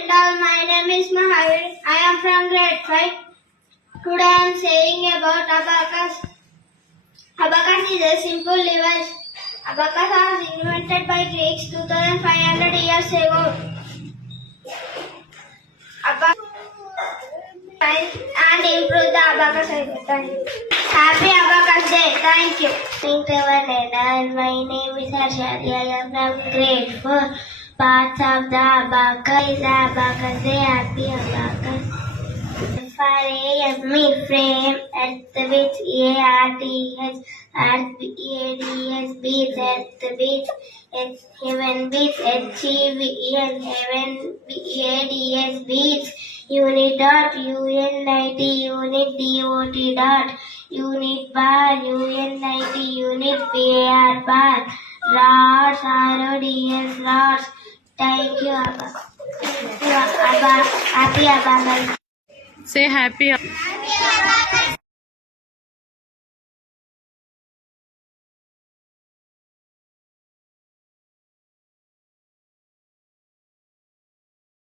Hello, my name is Mahavir. I am from grade 5. Today I am saying about abacus. Abacus is a simple device. Abacus was invented by Greeks 2500 years ago. Abacus and improve the abacus. Happy Abacus Day. Thank you. My name is Harshadi. I am from grade 4. Parts of the abacus is abacus day, happy abacus. For me frame, earth with ARTH, earth BADS, beats, earth beats, heaven beats, HEVEN, heaven BADS beats, unit dot, UNIT, unit DOT dot, unit bar, UNIT, unit BAR bar, rods, RODS, rods. Thank you, Abba. Happy Abba. Say happy. Happy Abba.